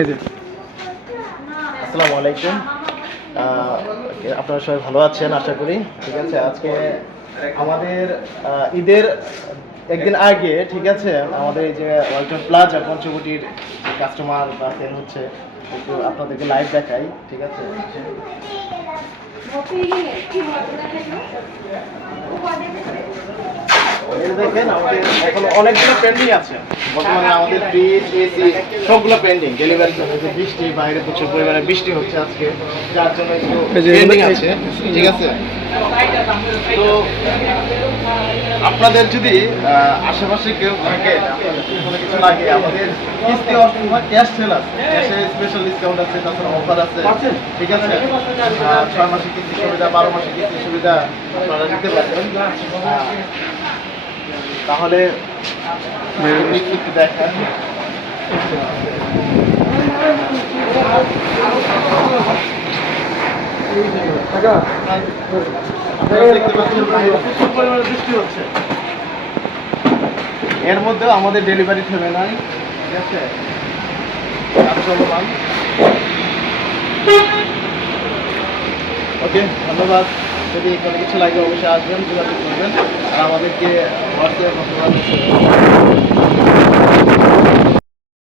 এই যে। আসসালামু আলাইকুম। আপনারা সবাই ভালো আছেন আশা করি। ঠিক আছে আজকে আমাদের ঈদের একদিন আগে ঠিক আছে আমাদের এই যে ওয়ালটন প্লাজা পঞ্চবটির কাস্টমার বা সেল হচ্ছে একটু আপনাদেরকে লাইভ দেখাই ঠিক আছে? দেখেন আমাদের এখন অনেকগুলো পেন্ডিং আছে। বর্তমানে আমাদের ফ্রিজ এসি সবগুলো পেন্ডিং ডেলিভারি হচ্ছে বৃষ্টি বাইরে প্রচুর পরিমাণে বৃষ্টি হচ্ছে আজকে। যার জন্য একটু পেন্ডিং আছে ঠিক আছে? তো আপনাদের যদি আশেপাশে কেউ থাকে কোনো কিছু লাগে আমাদের কিস্তি ক্যাশ সেল আছে। ক্যাশে স্পেশাল ডিসকাউন্ট আছে তাছাড়া অফার আছে ঠিক আছে? ছয় মাসের কিস্তি সুবিধা বারো মাসের কিস্তি সুবিধা আপনারা নিতে পারবেন। তাহলে এর মধ্যেও আমাদের ডেলিভারি থেমে নাই। ঠিক আছে? ওকে ধন্যবাদ। যদি কোনো কিছু লাগে অবশ্যই আসবেন যোগাযোগ করবেন। আর আমাদেরকে হোয়াটসঅ্যাপ অথবা